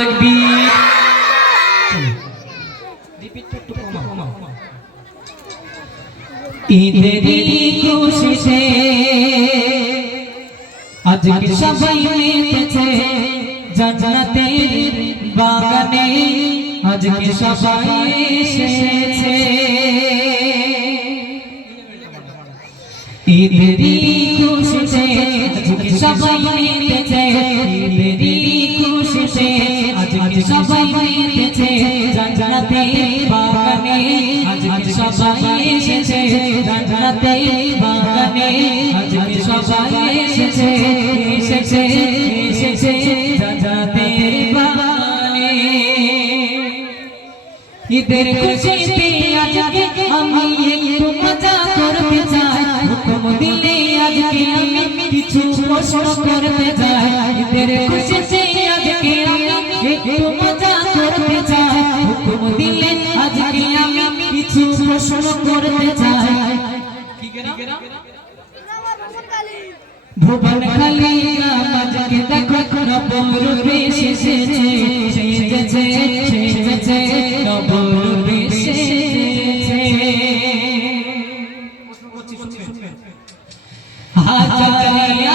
তাকবীর। ঈদেরি খুশিতে আজকে সবাই মিলেছে জান্নাতের বাগানে। আজকে সবাই এসেছে। ঈদেরি খুশিতে আজকে সবাই মিলেছে সবাই মেতেছে জান্নাতের বাগানে আজকে সবাই এসেছে জান্নাতের বাগানে আজকে সবাই এসেছে এসেছে এসেছে জান্নাতের বাগানে ঈদের খুশিতে আজকে আমি একটু মজা করতে চাই হুকুম দিলে আজকে আমি কিছু প্রশ্ন করতে চাই ঈদের খুশিতে আজকে আমি একটু মজা করতে চাই হুকুম দিলে আজকে আমি কিছু প্রশ্ন করতে চাই। ভুবন খালি আজকে দেখো নবম রূপে এসেছে সেজেছে সেজেছে নবম রূপে এসেছে।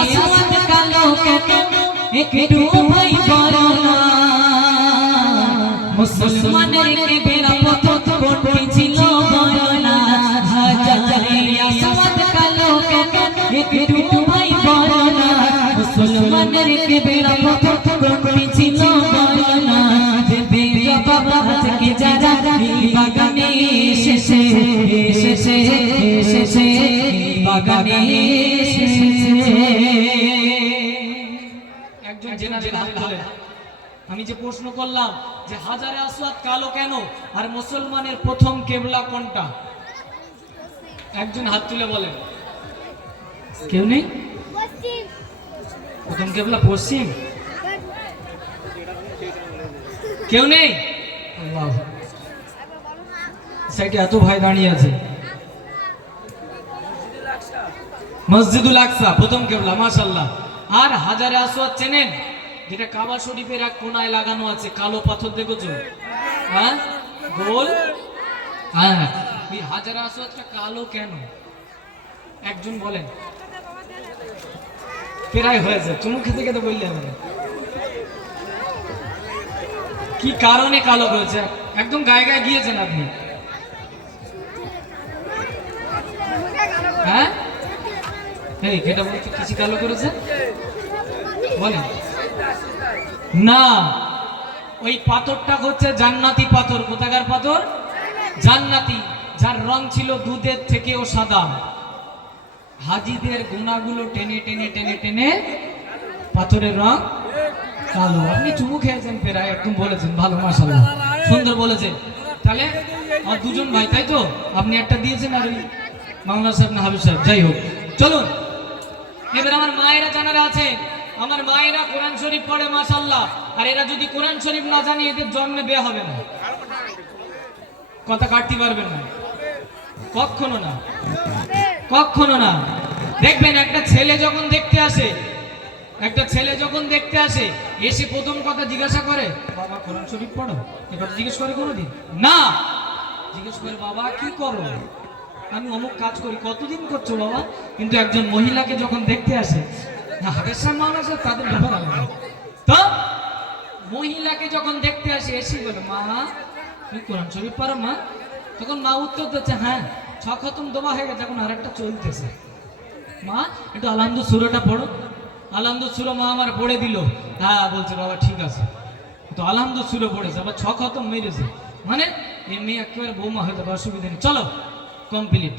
আসমান কালো কেন? একটু ভাই বলো না মুসলমানের বেরা পথ কোটি ছিল বলো না হাজারে এসেছে একজন জেনারেল তোলেন। আমি যে প্রশ্ন করলাম যে হাজারে আসওয়াদ কালো কেন? আর মুসলমানের প্রথম কেবলা কোনটা? একজন হাত তুলে বলেন। কেউ নেই? প্রথম কেবলা পশ্চিম? কেউ নেই? সাইডে এত ভাই দাঁড়িয়ে আছে। মসজিদুল আকসা প্রথম কেবলা মাশাল্লাহ আর হাজারে আসওয়াদ চেনেন? যেটা কাবা শরীফের এক কোনায় লাগানো আছে, কালো পাথর দেখেছ? হ্যাঁ? গোল? হ্যাঁ এই হাজারে আসওয়াদটা কালো কেন? একজন বলেন। প্রায় হয়েছে চুমু খেতে খেতে বললে না। কি কারণে কালো হয়েছে? একদম গায়ে গায়ে গিয়েছেন আপনি। হ্যাঁ? এই কেটা বলতে কিছু কালো করেছে? বলেন। না, ওই পাথরটা হচ্ছে জান্নাতি পাথর। কোথাকার পাথর? জান্নাতি, যার রং ছিল দুধের থেকেও সাদা। হাজিদের গুণাগুলো টেনে টেনে টেনে টেনে পাথরের রং কালো। আপনি চুমু খেয়েছেন প্রায় একদম বলেছেন, ভালো মাসাল্লাহ সুন্দর বলেছেন তাহলে আমার দুজন ভাই, তাই তো? আপনি একটা দিয়েছেন আর ওই মামলা সাহেব না হাবিব সাহেব। যাই হোক, চলুন। এবার আমার মায়েরা জানারা আছে। আমার মায়েরা কোরআন শরীফ পড়ে মাশাল্লাহ আর এরা যদি কোরআন শরীফ না জানে, এদের জন্মে বিয়ে হবে না। কথা কাটতে পারবেন না। কখনো না। কখনো না। দেখবেন একটা ছেলে যখন দেখতে আসে, একটা ছেলে যখন দেখতে আসে, এসে প্রথম কথা জিজ্ঞাসা করে, বাবা, কোরআন শরীফ পড়ো? এ কথা জিজ্ঞেস করে কোনোদিন? না। জিজ্ঞেস করে, বাবা, কি করো? আমি অমুক কাজ করি। কতদিন করছ বাবা? কিন্তু একজন মহিলাকে যখন দেখতে আসে না হাবেশান মানুষ আছে, তো মহিলাকে যখন দেখতে আসে এসে বলে মা তুমি কোরআন শরীফ পারো মা। তখন মা উত্তর দিচ্ছে হ্যাঁ ছ খতম দোয়া হয়ে গেছে এখন আরেকটা চলতেছে। মা একটু আলান্দু সুরোটা পড়ো। আলান্দু সুরো মা আমার পড়ে দিল। হ্যাঁ বলছে বাবা ঠিক আছে। তো আলান্দু সুরো পড়েছে আবার ছ খতম মেরেছে। মানে এই মেয়ে একেবারে বৌমা হয়ে যাবে অসুবিধা নেই। চলো কমপ্লিট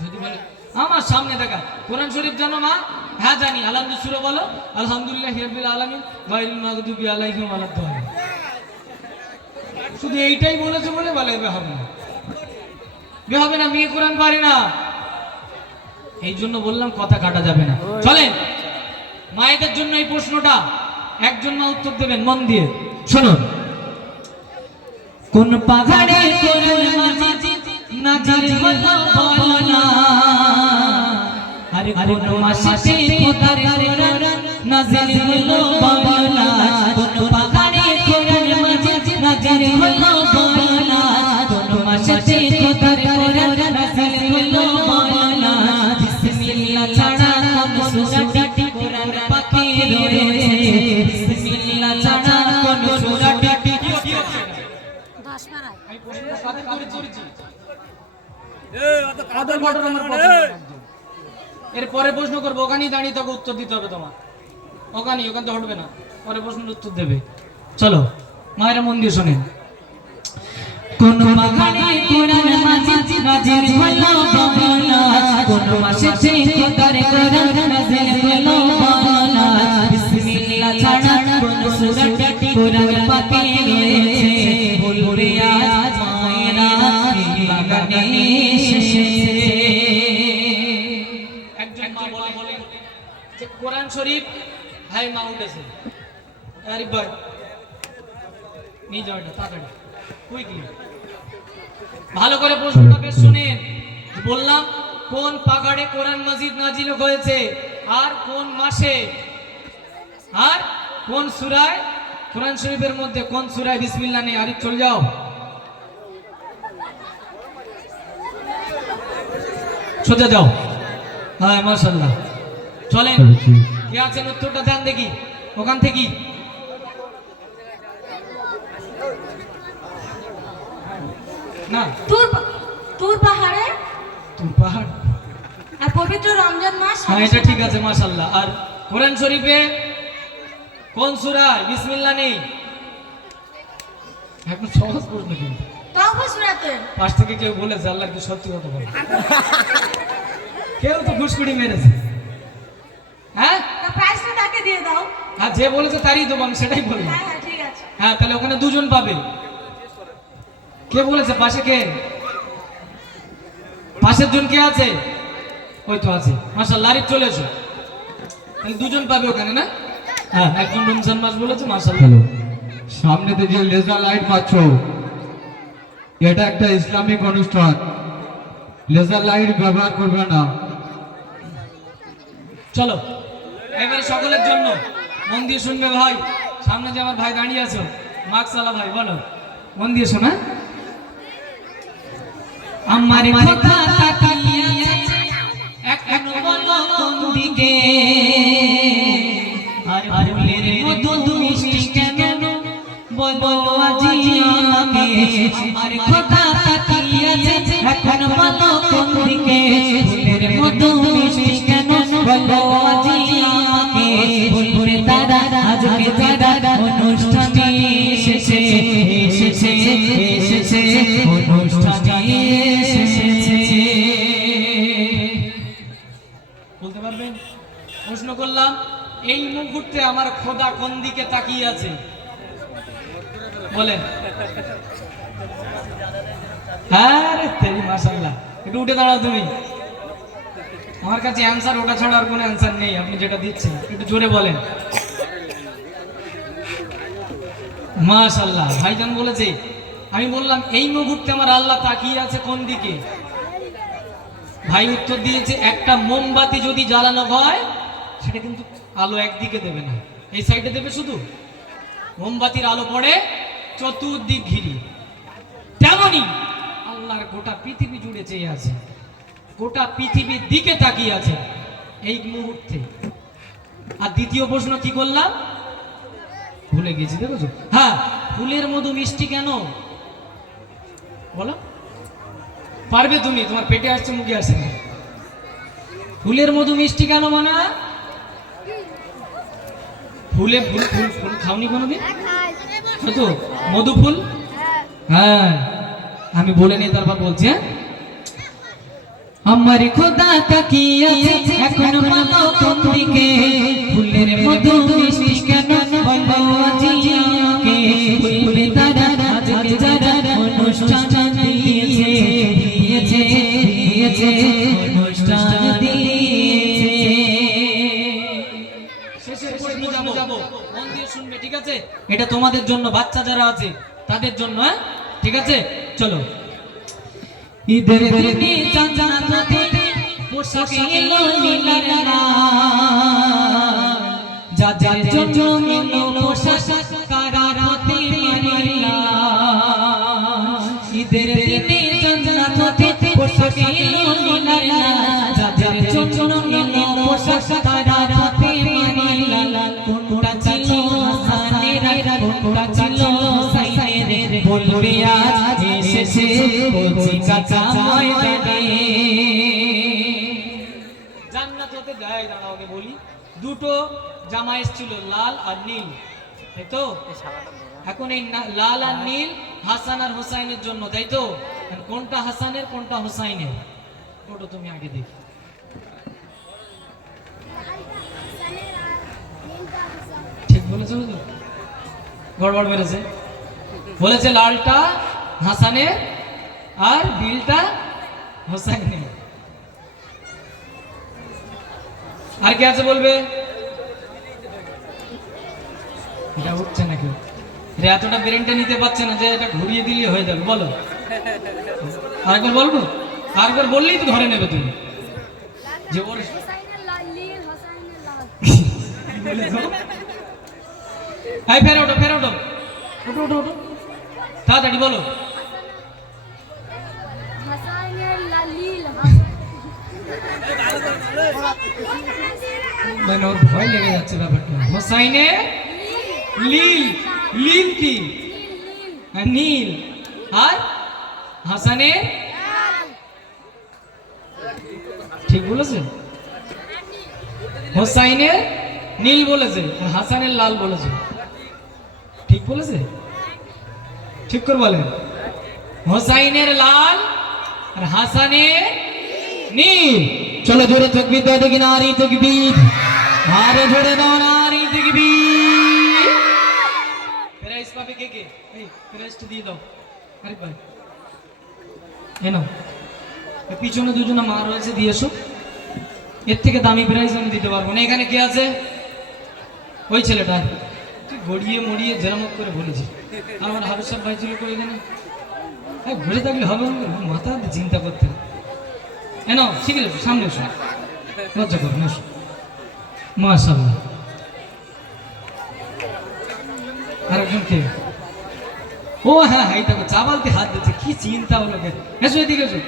যদি বলে আমার সামনে দেখা কোরআন শরীফ জানো মা? হ্যাঁ জানি। আলান্দু সুরো বলো আলহামদুলিল্লাহ হিরবিল আলামিন গায়রুল মাগদুবি আলাইহিম ওয়ালাদ শুধু এইটাই বলেছে বলে বলে বে হবে না। বে হবে না মেয়ে কোরআন পারে না। এই জন্য বললাম কথা কাটা যাবে না। চলেন মায়েদের জন্য এই প্রশ্নটা একজন মা উত্তর দেবেন মন দিয়ে। শুনুন। কোন পাহাড়ে কোরআন মাজিদ নাজির হলো কোন মাসে খোদার কোরআন নাজিল হলো বাংলা কোন পাহাড়ে কোরআন মাজিদ নাজিল হলো বাংলা কোন মাসে খোদার কোরআন নাজিল হলো বাংলা বিসমিল্লাহ ছাড়া কোন সূরাটি কোরআন পাকে রয়েছে। বিসমিল্লাহ ছাড়া কোন সূরাটি দশ মারা। আমি প্রশ্ন সাথে করেছি। এ আদর মাত্র আমার করব, ওখানেই দাঁড়িয়ে তাকে উত্তর দিতে হবে তোমার। ওখানেই, ওখান থেকে হটবে না। পরে প্রশ্নের উত্তর দেবে। চলো, মায়ের মন দিয়ে শোনেন। কোন শরীফ, ভাই মা উঠেছে। এটা, তাড়াতাড়ি। কুইকলি ভালো করে প্রশ্নটা বেশ শুনেন। বললাম, কোন পাগাড়ে কোরআন মসজিদ নাজিল হয়েছে? আর কোন মাসে? আর কোন সুরায়? কোরআন শরীফের মধ্যে কোন সুরায় বিসমিল্লাহ নেই? আরিফ, চলে যাও। সোজা যাও। হ্যাঁ মাশাল্লাহ চলেন। কে আছেন? উত্তরটা দেন দেখি। ওখান থেকে না। তুর তুর পাহাড়ে? পাহাড়? আর পবিত্র রমজান মাস হ্যাঁ এটা ঠিক আছে মাশাল্লাহ আর কোরআন শরীফে কোন সূরায় বিসমিল্লাহ নেই। এখন সহজ প্রশ্ন কিন্তু তাওবা সূরাতে। পাশ থেকে কেউ বলেছে আল্লাহ কি সত্যি কথা বলে? কেউ তো ঘুষকুড়ি মেরেছে। দিয়ে দাও। আর যে বলেছে তারই দেবো আমি সেটাই বললাম হ্যাঁ হ্যাঁ ঠিক আছে। হ্যাঁ তাহলে ওখানে দুজন পাবে। কে বলেছে? পাশে কে? পাশের জন কে আছে? ওই তো আছে। লারিফ চলে এসো। তাহলে দুজন পাবে ওখানে না? হ্যাঁ একজন রমজান মাস বলেছে মাসাল হ্যালো সামনেতে যে লেজার লাইট পাচ্ছ এটা একটা ইসলামিক অনুষ্ঠান। লেজার লাইট ব্যবহার করবে না। চলো। এবারে সকলের জন্য মন দিয়ে শুনবে ভাই। সামনে যে আমার ভাই দাঁড়িয়ে আছো মাকসালা ভাই বলো। মন দিয়ে শোনা। আমার কথা তাকিয়ে এখন বলো কোন দিকে। আর ফুলের মতো মিষ্টি কেন বলো আজি আমাকে? আর প্রশ্ন করলাম, এই মুহূর্তে আমার খোদা কোন দিকে তাকিয়ে আছে? বলেন। হ্যাঁ একটু উঠে দাঁড়াও তুমি। আমার কাছে ওটা কোনো অ্যান্সার নেই, আপনি যেটা দিচ্ছেন, একটু জোরে বলেন। বলেছে, আমি বললাম, এই মুহূর্তে আমার আল্লাহ তাকিয়ে আছে কোন দিকে? ভাই উত্তর দিয়েছে, একটা মোমবাতি যদি জ্বালানো হয় সেটা কিন্তু আলো একদিকে দেবে না। এই সাইডে দেবে শুধু। মোমবাতির আলো পড়ে চতুর্দিক ঘিরি। তেমনি আল্লাহর গোটা পৃথিবী জুড়ে চেয়ে আছে। গোটা পৃথিবীর দিকে তাকিয়ে আছে এই মুহূর্তে। আর দ্বিতীয় প্রশ্ন কি করলাম? ভুলে গেছি, দেখেছ? হ্যাঁ ফুলের মধু মিষ্টি কেন? বলো। পারবে তুমি, তোমার পেটে আসছে, মুখে আসছে। ফুলের মধু মিষ্টি কেন মানা ফুলে ফুল ফুল ফুল খাওনি কোনোদিন? তো মধু ফুল? হ্যাঁ। আমি বলে নিয়ে তারপর বলছি হ্যাঁ? আমার খোদা তাকিয়ে এখন বলো কোন দিকে ফুলের মধু মিষ্টি যাব। মন দিয়ে শুনবে, ঠিক আছে? এটা তোমাদের জন্য, বাচ্চা যারা আছে, তাদের জন্য হ্যাঁ? ঠিক আছে? চলো। ঈদের দিনে ঈদের দিনে দুটো জামা এসেছিল, লাল আর নীল। তো? এখন এই লাল আর নীল হাসান আর হোসাইনের জন্য, তাই তো? কোনটা হাসানের, কোনটা হোসাইনের? ওটা তুমি আগে দেখি। ঠিক বলেছ? গড়বড় বেড়েছে। বলেছে লালটা হাসানের আর বিলটা হোসাইনের আর কে আছে বলবে? এটা উঠছে নাকি? এটা এতটা ব্রেনটা নিতে পারছে না যে এটা ঘুরিয়ে দিলে হয়ে যাবে বলো। আরেকবার বলব? আরেকবার বললেই তো ধরে নেবে তুমি। যে ওর? এই ফের ওঠো ফের ওঠো ওঠো ওঠো। তাড়াতাড়ি বলো। মানে ভয় লেগে যাচ্ছে ব্যাপারটা। হোসাইনে লীল। লীল কি? হ্যাঁ, নীল। আর হাসানে? ঠিক বলেছে? হোসাইনের নীল বলেছে হাসানের লাল বলেছে। ঠিক বলেছে? ঠিক করে বলেন। হোসাইনের লাল আর হাসানের নীল। চলো জোরে তকবির দাও দেখি নারী তকবির। আরে জোরে দাও নারী তকবির। প্রাইজ পাবে কে কে? এই প্রাইজটা দিয়ে দাও। আরে ভাই এ পিছনে দুজনে মা রয়েছে দিয়ে এসো। এর থেকে দামি প্রাইজ আমি দিতে পারব না। এখানে কে আছে? ওই ছেলেটা। তুই গড়িয়ে মড়িয়ে জেরামত করে বলেছি। আমার হারু সাহেব ভাই ছিল কই এখানে এই ঘুরে থাকলে হবে মাথা চিন্তা করতে এ নাও, ঠিক আছে, সামনে এসো। লজ্জা করো না, এসো। মাশাল্লাহ আরেকজন কে? ও হ্যাঁ হ্যাঁ দেখো চাবালতে হাত দিচ্ছে, কি চিন্তা হলো এসো এদিকে, এসো।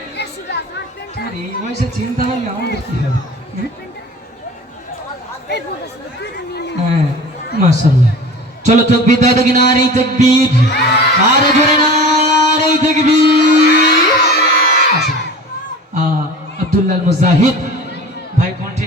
আর, এই বয়সে চিন্তা হলে আমাদের কি হবে? হ্যাঁ? হ্যাঁ মাশাল্লাহ চলো তকবির দাও দেখি নারী তকবির। আরে জোরে নারী তকবির। আব্দুল্লাহ মুজাহিদ ভাই মুজাহিদ